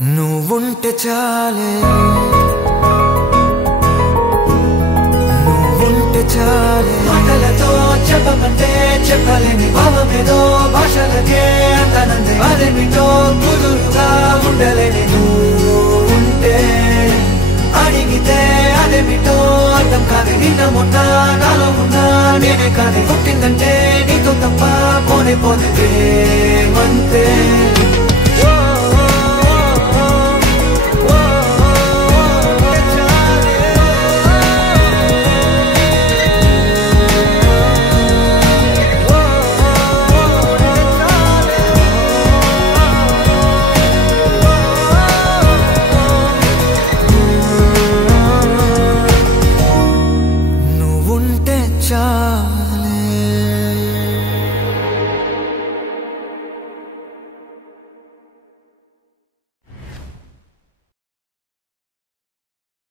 నువ్వుంటే చాలే నువ్వుంటే చాలే మాటలతో చెప్పమంటే చెప్పలేని భావమేదో భాషలకే అంతనందే అదేమిటో కుదురుగా ఉండలేని నువ్వుంటే అడిగితే అదేమిటో అర్థం కాదు నిన్న మొన్న నాలో ఉన్నా నేనే కాదు పుట్టిందంటే నీతో తప్ప పోనే పోతే ప్రేమంతే